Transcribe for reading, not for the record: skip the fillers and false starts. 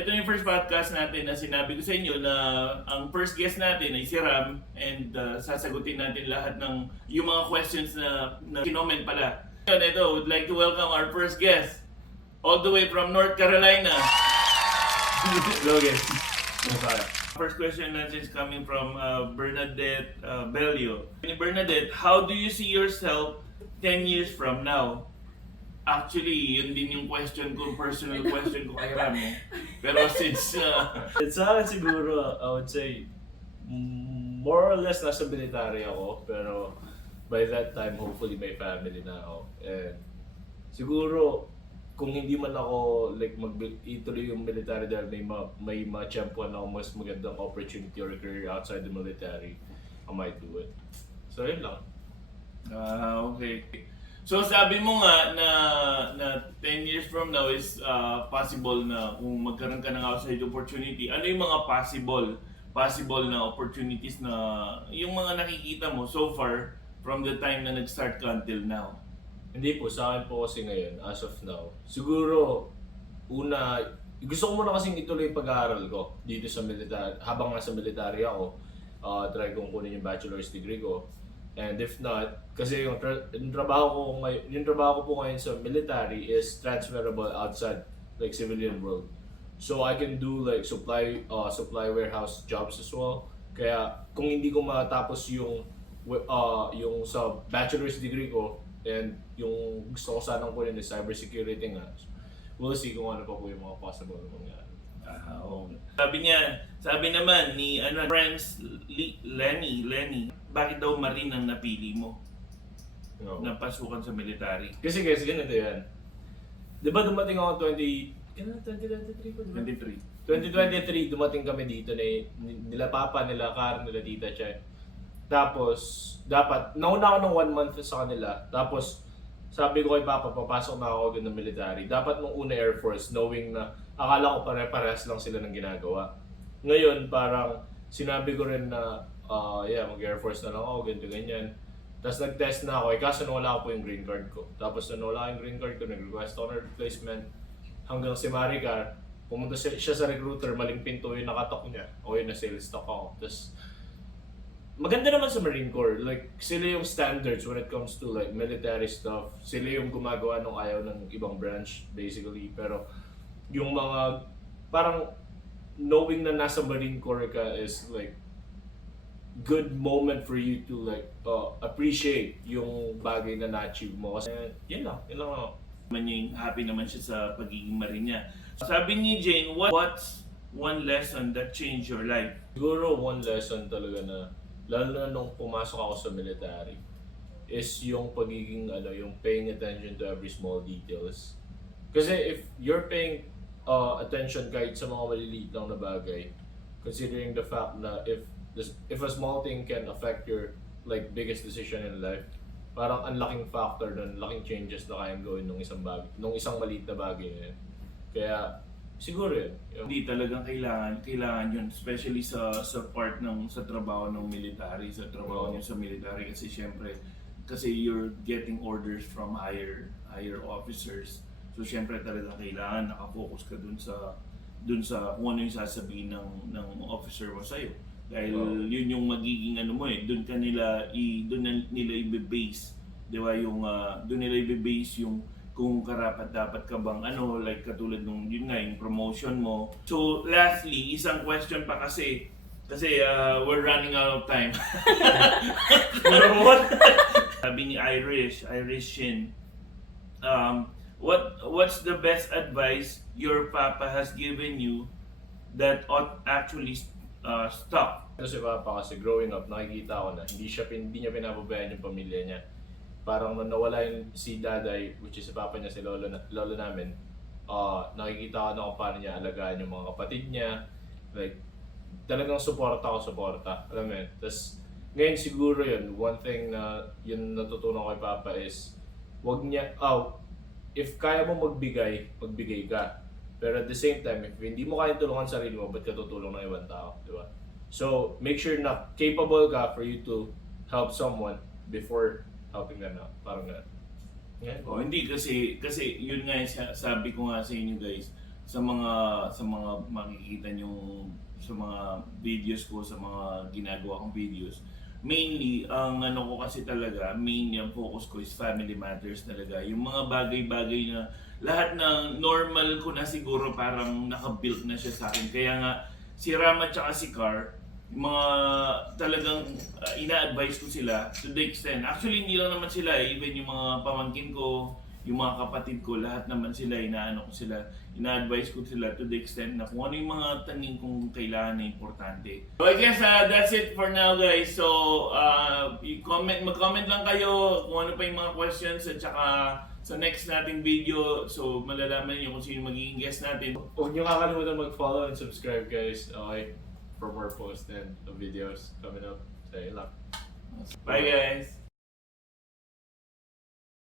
Ito yung first podcast natin na sinabi ko sa inyo na ang first guest natin ay si Ram and sasagutin natin lahat ng yung mga questions na kinoment pala. Ito, would like to welcome our first guest all the way from North Carolina. Logan. First question natin is coming from Bernadette Belio. Bernadette, how do you see yourself 10 years from now? Actually, yun din yung question ko, personal question ko kay Ram. Pero since... Sa akin siguro, I would say, more or less nasa military ako. Pero by that time, hopefully may family na ako. And siguro, kung hindi man ako like ituloy yung military dahil may ma-champion ako mas magandang opportunity or career outside the military, I might do it. So yun lang. Okay. So sabi mo nga na 10 years from now is possible na kung magkaroon ka ng outside opportunity. Ano yung mga possible na opportunities na yung mga nakikita mo so far from the time na nag-start ka until now? Hindi po, sa akin po kasi ngayon, as of now, siguro, gusto ko muna kasing ituloy yung pag-aaral ko dito sa military, habang nasa military ako, try kong kunin yung bachelor's degree ko. And if not, kasi yung trabaho ko po ngayon sa military is transferable outside, like civilian world. So I can do like supply warehouse jobs as well. Kaya kung hindi ko matapos yung sa bachelor's degree ko, and yung gusto ko sanang kunin is cybersecurity nga. We'll see kung ano pa po yung mga possible na mangyari. Sabi naman ni friends Lenny, bakit daw Marine ang napili mo? No. Na pasukan sa military? Kasi ganito yan. Di ba dumating ako 2023 po, di ba? 23. 2023, dumating kami dito nila Papa, nila Kar, nila Tita Che. Tapos, nauna ako ng 1 month sa kanila. Tapos, sabi ko kay Papa, papasok na ako agad ng military. Dapat nung una Air Force, knowing na akala ko pare-parehas lang sila ng ginagawa. Ngayon, parang sinabi ko rin na, mag-Air Force na lang ako, ganito, ganyan. Tapos nag-test na ako, kaso nawala ko po yung green card ko. Tapos nawala yung green card ko, nag-request ako ng replacement. Hanggang si Maricar, pumunta siya sa recruiter, maling pinto yung nakatok niya. O yun, na-sales stock ako. Tapos, maganda naman sa Marine Corps, like sila yung standards when it comes to like military stuff. Sila yung gumagawa ng ayaw ng ibang branch basically. Pero yung mga parang knowing na nasa Marine Corps ka is like good moment for you to like appreciate yung bagay na na-achieve mo. Kasi yun lang ako. Happy naman siya sa pagiging Marine niya. Sabi ni Jane, what's one lesson that changed your life? Siguro one lesson talaga na lalo na nung pumasok ako sa military is yung pagiging yung paying attention to every small details. Kasi if you're paying attention kahit sa mga maliliit lang na bagay, considering the fact na if a small thing can affect your like biggest decision in life, parang ang laking factor doon, laking changes na kayang gawin nung isang maliit na bagay na yun. Kaya siguro yun. Hindi talagang kailangan yun, especially sa part sa trabaho ng military, sa trabaho niyo sa military kasi syempre you're getting orders from higher officers. So syempre talagang kailangan nakafocus ka dun sa kung ano yung sasabihin ng officer mo sa'yo. Dahil yun yung magiging doon nila i-base, di ba, doon nila i-base yung kung karapat dapat ka bang like katulad nung yun nga yung promotion mo. So lastly, isang question pa kasi we're running out of time. Sabi ni Irish Shin, what's the best advice your papa has given you that actually stuck? Si Papa kasi growing up, nakikita ko na hindi niya pinapabayaan yung pamilya niya. Parang nung nawala yung si Daday, which is si Papa niya, si lolo namin, nakikita ko na kung paano niya alagaan yung mga kapatid niya. Like, talagang suporta. Alam mo yun? Tapos, ngayon siguro yun, one thing na yun natutunan ko kay Papa is, if kaya mo magbigay ka. Pero at the same time, if hindi mo kaya tulungan sarili mo, ba't ka tutulong ng ibang tao? Di ba? So, make sure na capable ka for you to help someone before helping them out. Parang gano'n. Yeah. Hindi kasi yun nga sabi ko nga sa inyo guys, sa mga makikita nyo sa mga videos ko, sa mga ginagawa kong videos. Mainly, ang ano ko kasi talaga, main yung focus ko is family matters talaga. Yung mga bagay-bagay na lahat ng normal ko na siguro parang naka-built na siya sa akin. Kaya nga, si Ram at saka si Car, yung mga talagang ina-advise ko sila to the extent. Actually, hindi lang naman sila, even yung mga pamangkin ko, yung mga kapatid ko, lahat naman sila, inaano ko sila, ina-advise ko sila to the extent na kung ano yung mga taning kong kailangan na importante. So I guess that's it for now, guys. So mag-comment lang kayo kung ano pa yung mga questions at saka sa next nating video, so malalaman niyo kung sino magiging guest natin. Huwag niyo kakalimutan mag-follow and subscribe, guys. Okay? For more posts and videos coming up. So, yun lang. Bye, guys!